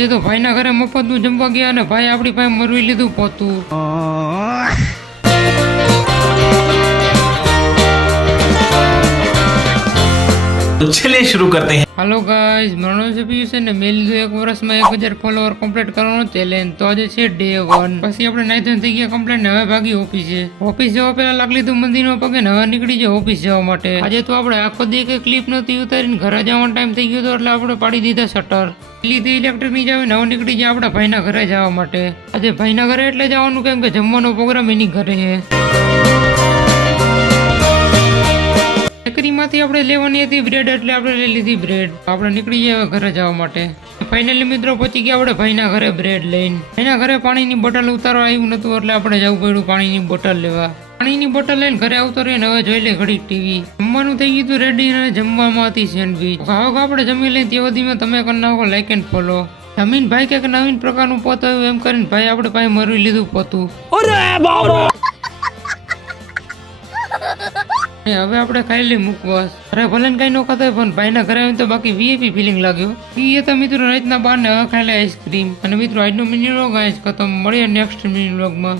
એ તો ભાઈના ઘરે મફતનું જમવા ગયા અને ભાઈ આપણી પાસે મરવી લીધું પોતું। तो चलिए शुरू करते हैं। हेलो गाइस, મારો છે પિયુષ ને મેં લીધું એક વર્ષમાં 1000 ફોલોવર કમ્પ્લીટ કરવાનો ચેલેન્જ। તો આજે છે ડે 1। પછી આપણે નાઈધન થઈ ગયા કમ્પ્લીટ ને હવે ભાગી ઓફિસ જવા પહેલા લાગ લીધું મંદિરમાં પગે ને હવે નીકળી જાય ઓફિસ જવા માટે। આજે તો આપણે આખો દી કે ક્લિપ નથી ઉતારીને ઘરે જવાનો ટાઈમ થઈ ગયો તો એટલે આપણે પાડી દીધા શટર। લીધી ઇલેક્ટ્રિક ની જાવે ને હવે નીકળી જાય આપણા ભાઈના ઘરે જવા માટે। આજે ભાઈના ઘરે એટલે જવાનું કેમ કે જમવાનો પ્રોગ્રામ એની ઘરે છે। બેકરીમાંથી આપણે લેવાની હતી બ્રેડ એટલે આપણે લઈ લીધી બ્રેડ। આપણે નીકળી ગયા ઘરે જવા માટે। ફાઇનલી મિત્રો પહોંચી ગયા આપણે ભાઈના ઘરે બ્રેડ લઈને। ભાઈના ઘરે પાણીની બોટલ ઉતારવા આવ્યું નતું એટલે આપણે જવું પડ્યું પાણીની બોટલ લેવા। પાણીની બોટલ લઈને ઘરે આવતો રહીને હવે જોઈ લે ઘડી ટીવી। જમવાનું થઈ ગયું રેડી અને જમવામાં હતી સેન્ડવીચ। હવે આપણે જમી લઈને તે સુધીમાં તમે કરી નાખો લાઈક એન્ડ ફોલો। જમીન ભાઈ કંઈક નવીન પ્રકારનું પોત આવ્યું એમ કરીને ભાઈ આપણે પાસે મરવી લીધું પોતું। હવે આપણે ખાઈ લઈ મુકવાસ। અરે ભલે ને કઈ ન ખાતા પણ ભાઈના ઘરે આવીને તો બાકી વીઆઈપી ફિલિંગ લાગ્યો। એ તો મિત્રો રાતના 12 ને હવે ખાઈ લે આઈસ્ક્રીમ। અને મિત્રો આજનો મિની વ્લોગ ખતમ। મળીએ નેક્સ્ટ મિની વ્લોગમાં।